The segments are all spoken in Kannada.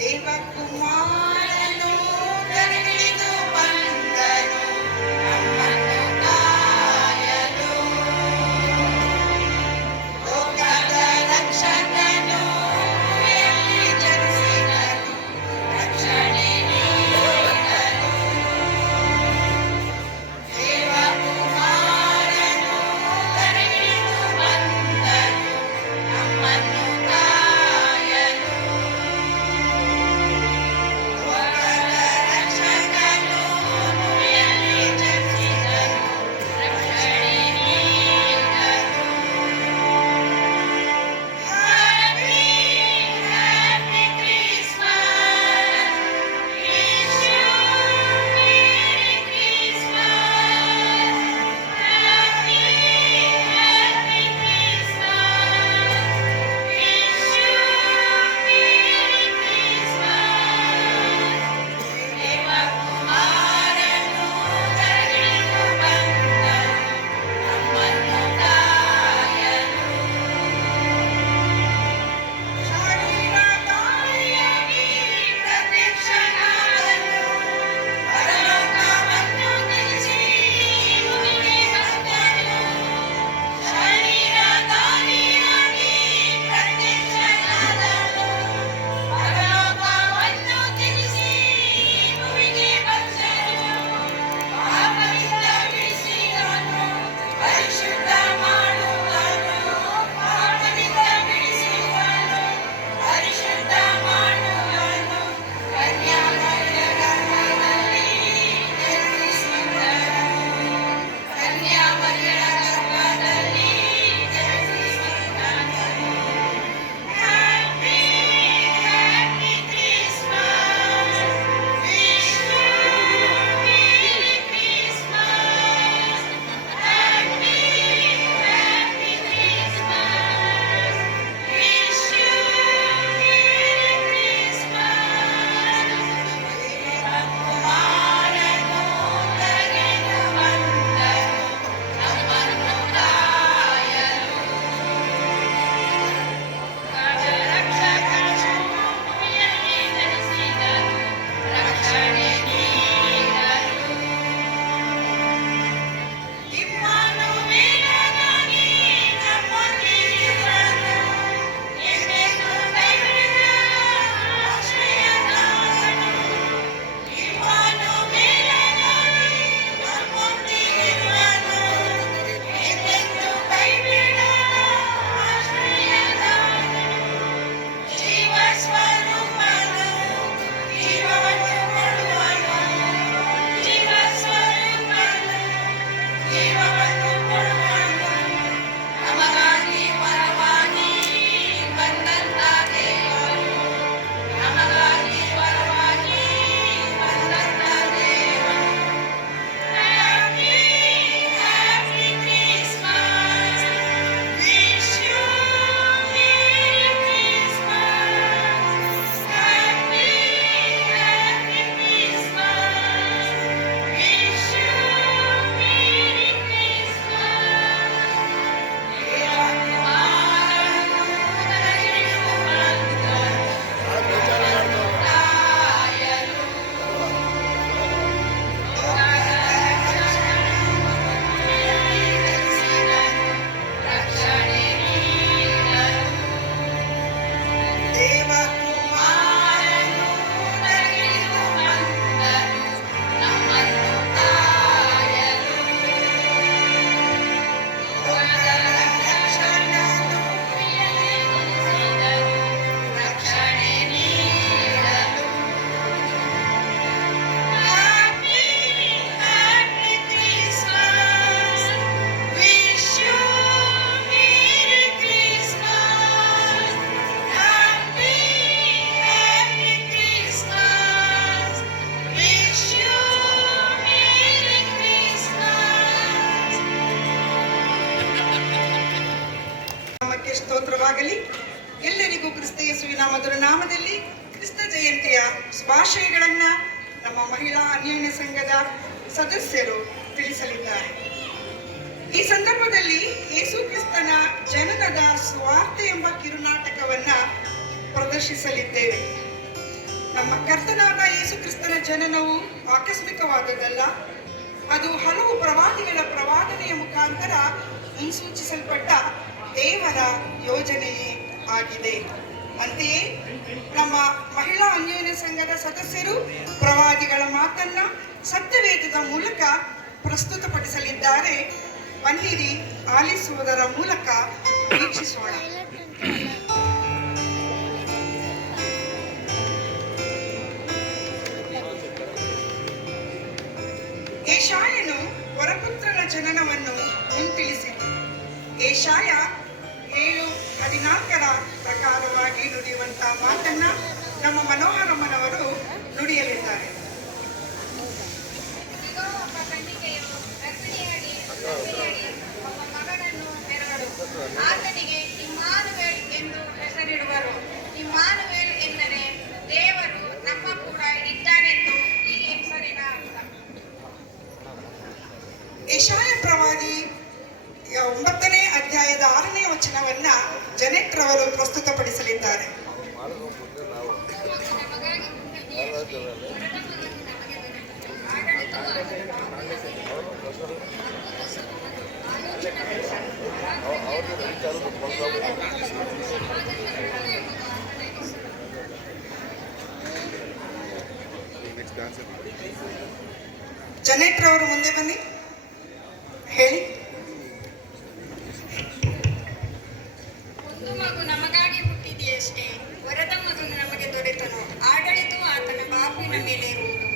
ದೇವಕುಮಾರನು ಕರೆಗಿಳಿದು ಬಂದನು ನಮ್ಮನ್ನು ಕಾಯಲು. ಲೋಕದ ರಕ್ಷಕನು ಭೂಮಿಯಲ್ಲಿ ಜನಿಸಿದನು ರಕ್ಷಣೆ ನೀಡಲು. ದೇವಕುಮಾರನು ಕರೆಗಿಳಿದು ಬಂದನು ನಮ್ಮನ್ನು ಕಾಯಲು. ಲೋಕದ ರಕ್ಷಕನು ಭೂಮಿಯಲ್ಲಿ ಜನಿಸಿದನು ರಕ್ಷಣೆ ನೀಡಲು. Happy, happy Christmas. Wish you Merry Christmas. Happy, happy Christmas. Wish you Merry Christmas. ದೇವಕುಮಾರನು ಕರೆಗಿಳಿದು ಬಂದನು ನಮ್ಮನ್ನು ಕಾಯಲು. ಶರೀರಧಾರಿಯಾಗಿ ಪ್ರತ್ಯಕ್ಷನಾದನು ಪರಲೋಕವನ್ನು ತ್ಯಜಿಸಿ ಭೂಮಿಗೆ ಬಂದನು. ಶರೀರಧಾರಿಯಾಗಿ ಪ್ರತ್ಯಕ್ಷನಾದನು ಪರಲೋಕವನ್ನು ತ್ಯಜಿಸಿ ಭೂಮಿಗೆ ಬಂದನು. ಪಾಪದಿಂದ ಬಿಡಿಸಿದನು ಪರಿಶುದ್ಧ ಮಾಡುವನು. ಪಾಪದಿಂದ ಬಿಡಿಸಿದನು ಪರಿಶುದ್ಧ ಮಾಡುವನು. ಕನ್ಯಾಮರಿಯರ ಗರ್ಭದಲ್ಲಿ ಜನಿಸಿದನು. ಕನ್ಯಾಮರಿಯರ ಗರ್ಭದಲ್ಲಿ ಜನಿಸಿದನು. Happy, happy Christmas. Wish you Merry Christmas. Happy, happy Christmas. Wish you Merry Christmas. ದೇವಕುಮಾರನು ಕರೆಗಿಳಿದು ಬಂದನು ನಮ್ಮನ್ನು ಕಾಯಲು. ರಕ್ಷಕನು ಭೂಮಿಯಲ್ಲಿ ಜನಿಸಿದನು ರಕ್ಷಣೆ ನೀಡಲು. ಇಮ್ಮಾನುವೇಲನಾಗಿ ನಮ್ಮೊಂದಿಗಿರುವನು. ಎಂದೆಂದೂ ಕೈಬಿಡದ ಆಶ್ರಯದಾತನು. ಇಮ್ಮಾನುವೇಲನಾಗಿ ನಮ್ಮೊಂದಿಗಿರುವನು. ಎಂದೆಂದೂ ಕೈಬಿಡದ ಆಶ್ರಯದಾತನು. ಜೀವ ಸ್ವರೂಪನು ಜೀವವನ್ನು ಕೊಡುವನು. ಜೀವ ಸ್ವರೂಪನು ಜೀವವನ್ನು ಕೊಡುವನು. ನಮಗಾಗಿ ವರವಾಗಿ ಬಂದಂತ ದೇವರು. ನಮಗಾಗಿ ವರವಾಗಿ ಬಂದಂತ ದೇವರು. Happy, happy Christmas. Wish you Merry Christmas. Happy, happy Christmas. Wish you Merry Christmas. ದೇವಕುಮಾರನು ಕರೆಗಿಳಿದು ಬಂದನು ನಮ್ಮನ್ನು ಕಾಯಲು. ಲೋಕದ ರಕ್ಷಕನು ಭೂಮಿಯಲ್ಲಿ ಜನಿಸಿದನು ರಕ್ಷಣೆ ನೀಡಲು. ದೇವಕುಮಾರನು ಕರೆಗಿಳಿದು ಬಂದನು ನಮ್ಮನ್ನು ಕಾಯಲು. ಲೋಕದ ರಕ್ಷಕನು ಭೂಮಿಯಲ್ಲಿ ಜನಿಸಿದನು ರಕ್ಷಣೆ ನೀಡಲು. Happy, happy Christmas. Wish you Merry Christmas. Happy, happy Christmas. Wish you Merry Christmas. ನಾಮಕ್ಕೆ ಸ್ತೋತ್ರವಾಗಲಿ. ಎಲ್ಲರಿಗೂ ಕ್ರಿಸ್ತ ಯೇಸುವಿನ ಮಧುರ ನಾಮದಲ್ಲಿ ಕ್ರಿಸ್ತ ಜಯಂತಿಯ ಶುಭಾಶಯಗಳನ್ನ ನಮ್ಮ ಮಹಿಳಾ ಅನ್ಯೋನ್ಯ ಸಂಘದ ಸದಸ್ಯರು ತಿಳಿಸಲಿದ್ದಾರೆ. ಈ ಸಂದರ್ಭದಲ್ಲಿ ಯೇಸು ಕ್ರಿಸ್ತನ ಜನನದ ಸ್ವಾರ್ಥ ಎಂಬ ಕಿರುನಾಟಕವನ್ನ ಪ್ರದರ್ಶಿಸಲಿದ್ದೇವೆ. ನಮ್ಮ ಕರ್ತನಾದ ಯೇಸು ಕ್ರಿಸ್ತನ ಜನನವು ಆಕಸ್ಮಿಕವಾದದ್ದಲ್ಲ. ಅದು ಹಲವು ಪ್ರವಾದಿಗಳ ಪ್ರವಾದನೆಯ ಮುಖಾಂತರ ಮುನ್ಸೂಚಿಸಲ್ಪಟ್ಟ ದೇವರ ಯೋಜನೆಯೇ ಆಗಿದೆ. ಅಂತೆಯೇ ನಮ್ಮ ಮಹಿಳಾ ಅನ್ಯೋನ್ಯ ಸಂಘದ ಸದಸ್ಯರು ಪ್ರವಾದಿಗಳ ಮಾತನ್ನ ಸತ್ಯವೇದದ ಮೂಲಕ ಪ್ರಸ್ತುತಪಡಿಸಲಿದ್ದಾರೆ. ಬನ್ನಿರಿ, ಆಲಿಸುವುದರ ಮೂಲಕ ವೀಕ್ಷಿಸೋಣ. ಯೆಶಾಯನು ವರಪುತ್ರನ ಜನನವನ್ನು ಮುಂತಿಳಿಸಿತು. ಯೆಶಾಯ 7:14 ಪ್ರಕಾರವಾಗಿ ನುಡಿಯುವಂತಹ ಮಾತನ್ನ ನಮ್ಮ ಮನೋಹರಮ್ಮನವರು ನುಡಿಯಲಿದ್ದಾರೆ. ಆತನಿಗೆ ಇಮ್ಮಾನುವೇಲ್ ಎಂದು ಹೆಸರಿಡುವರು. ಇಮ್ಮಾನುವೇಲ್ ಎಂದರೆ ದೇವರು ನಮ್ಮ ಕೂಡ ಇದ್ದಾನೆಂದು ಈ ಹೆಸರಿನ ಅರ್ಥ. ಯೆಶಾಯ ಪ್ರವಾದಿ 9ನೇ ಅಧ್ಯಾಯದ 6ನೇ ವಚನವನ್ನ ಜನೆಟ್ ರವರು ಪ್ರಸ್ತುತಪಡಿಸಲಿದ್ದಾರೆ. ಜನೆಟ್ ರವರು ಮುಂದೆ ಬನ್ನಿ, ಹೇಳಿ. ಒಂದು ಮಗು ನಮಗಾಗಿ ಹುಟ್ಟಿದೆಯಷ್ಟೇ, ವರದ ಮಗನು ನಮಗೆ ದೊರೆತನು. ಆಡಳಿತವು ಆತನ ಬಾಹುವಿನ ಮೇಲೆ ಇರುವುದು.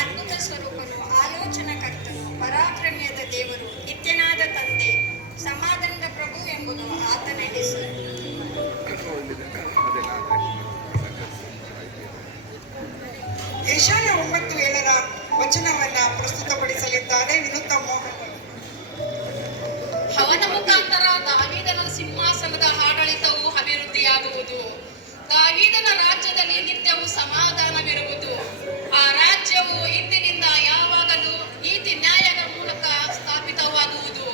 ಅದ್ಭುತ ಸ್ವರೂಪನು, ಆಲೋಚನಕರ್ತನು, ಪರಾಕ್ರಮ್ಯದ ದೇವರು, ನಿತ್ಯನಾದ ತಂದೆ, ಸಮಾಧಾನದ ಪ್ರಭು ಎಂಬುದು ಆತನ ಹೆಸರು. ಯೆಶಾಯ 9:7 ವಚನವನ್ನ ಪ್ರಸ್ತುತಪಡಿಸಲಿದ್ದಾರೆ ವಿನುತ ಮೋಹನ್. ಅವನ ಮುಖಾಂತರ ದಾವೀದನ ಸಿಂಹಾಸನದ ಆಡಳಿತವು ಅಭಿವೃದ್ಧಿಯಾಗುವುದು. ದಾವೀದನ ರಾಜ್ಯದಲ್ಲಿ ನಿತ್ಯವೂ ಸಮಾಧಾನವಿರುವುದು. ಆ ರಾಜ್ಯವು ಇಂದಿನಿಂದ ಯಾವಾಗಲೂ ನೀತಿ ನ್ಯಾಯದ ಮೂಲಕ ಸ್ಥಾಪಿತವಾಗುವುದು.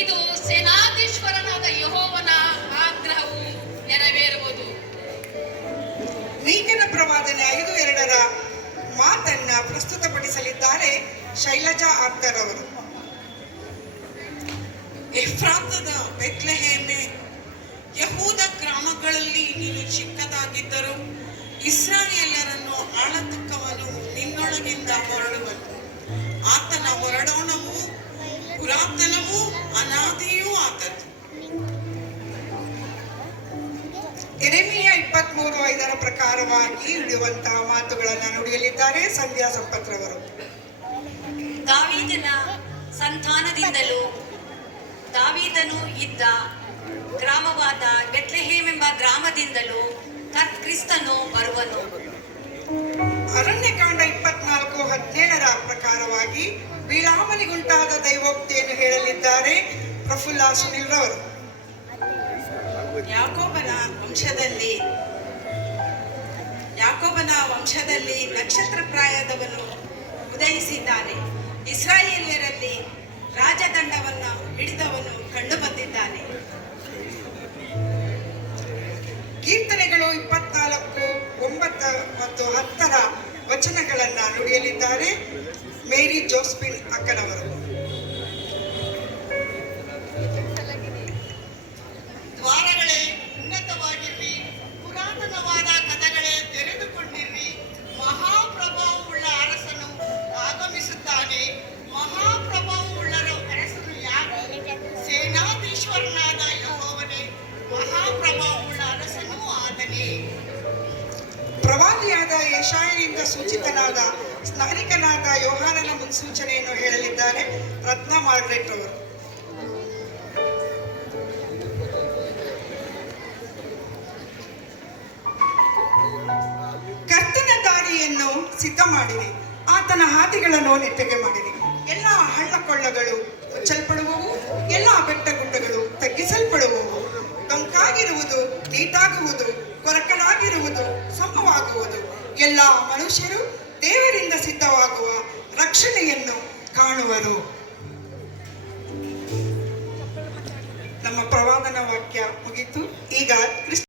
ಇದು ಸೇನಾಧೀಶ್ವರನಾದ ಯೆಹೋವನ ಆಗ್ರಹವು ನೆರವೇರುವುದು. ಮೀಕನ ಪ್ರವಾದನೆ 5:2 ಮಾತನ್ನ ಪ್ರಸ್ತುತಪಡಿಸಲಿದ್ದಾರೆ ಶೈಲಜಾ ಆಪ್ತರ್ ಅವರು. ಎಫ್ರಾತದ ಬೆತ್ಲೆಹೇಮೆ, ಯಹೂದ ಗ್ರಾಮಗಳಲ್ಲಿ ನೀನು ಚಿಕ್ಕದಾಗಿದ್ದರೂ ಇಸ್ರಾಯೇಲರನ್ನು ಆಳತಕ್ಕವನು ನಿನ್ನೊಳಗಿಂದ ಹೊರಡುವನು. ಆತನ ಹೊರಡೋಣವು ಪುರಾತನವೂ ಅನಾದಿಯೂ ಆದದ್ದು. ಯೆರೆಮೀಯ 23:5 ಪ್ರಕಾರವಾಗಿ ನುಡಿಯುವಂತಹ ಮಾತುಗಳನ್ನು ನುಡಿಯಲಿದ್ದಾರೆ ಸಂಧ್ಯಾ ಸಂಪತ್ರವರು. ದಾವೀದನ ಸಂತಾನದಿಂದಲೂ ದಾವೀದನು ಇದ್ದ ಗ್ರಾಮವಾದ ಬೆತ್ಲೆಹೇಮ್ ಎಂಬ ಗ್ರಾಮದಿಂದಲೂ ಕ್ರಿಸ್ತನು ಬರುವನು. ಅರಣ್ಯಕಾಂಡ 24:17 ಪ್ರಕಾರವಾಗಿ ಬಿಳಾಮನಿಗುಂಟಾದ ದೈವೋಕ್ತಿಯನ್ನು ಹೇಳಲಿದ್ದಾರೆ ಪ್ರಫುಲ್ಲ ಸುನಿಲ್ ರವರು. ಯಾಕೋಬನ ವಂಶದಲ್ಲಿ ನಕ್ಷತ್ರಪ್ರಾಯದವನು ಉದಯಿಸಿದ್ದಾನೆ. ಇಸ್ರಾಯೇಲ್ಯರಲ್ಲಿ ರಾಜದಂಡವನ್ನು ಹಿಡಿದವನು ಕಂಡು ಬಂದಿದ್ದಾನೆ. ಕೀರ್ತನೆಗಳು 24:9 ಮತ್ತು 10 ವಚನಗಳನ್ನ ನುಡಿಯಲಿದ್ದಾರೆ ಮೇರಿ ಜೋಸ್ಪಿನ್ ಅಕ್ಕನವರು. ದ್ವಾರಗಳೇ ಉನ್ನತವಾಗಿರ್ರಿ, ಪುರಾತನವಾದ ಕದಗಳೇ ತೆರೆದುಕೊಂಡಿರ್ರಿ. ಮಹಾಪ್ರಭಾವವುಳ್ಳ ಅರಸನು ಆಗಮಿಸುತ್ತಾನೆ. ಮಹಾಪ್ರಭಾವವುಳ್ಳ ಅರಸನು ಯಾರು? ಸೇನಾಧೀಶ್ವರನಾದ ಯೆಹೋವನೇ. ಮಹಾಪ್ರಭಾವವುಳ್ಳ ಅರಸನು ಆತನೇ. ಪ್ರವಾದಿಯಾದ ಯೆಶಾಯನಿಂದ ಸೂಚಿತನಾದ ಸ್ನಾನಿಕನಾದ ಯೋಹಾನನ ಮುನ್ಸೂಚನೆಯನ್ನು ಹೇಳಲಿದ್ದಾರೆ ರತ್ನ ಮಾರ್ಗ್ರೆಟ್ ಅವರು. ಕರ್ತನ ದಾರಿಯನ್ನು ಸಿದ್ಧ ಮಾಡಿರಿ, ಆತನ ಹಾದಿಗಳನ್ನು ನೆಟ್ಟಗೆ ಮಾಡಿರಿ. ಎಲ್ಲ ಹಳ್ಳಕೊಳ್ಳಗಳು ಮುಚ್ಚಲ್ಪಡುವವು, ಎಲ್ಲ ಬೆಟ್ಟಗುಡ್ಡಗಳು ತಗ್ಗಿಸಲ್ಪಡುವವು. ಡೊಂಕಾಗಿರುವುದು ನೀಟಾಗುವುದು, ಕೊರಕಲಾಗಿರುವುದು ಸಮವಾಗುವುದು. ಎಲ್ಲ ಮನುಷ್ಯರು ದೇವರಿಂದ ಸಿದ್ಧವಾಗುವ ರಕ್ಷಣೆಯನ್ನು ಕಾಣುವರು. ನಮ್ಮ ಪ್ರವಾದನ ವಾಕ್ಯ ಮುಗಿತು. ಈಗ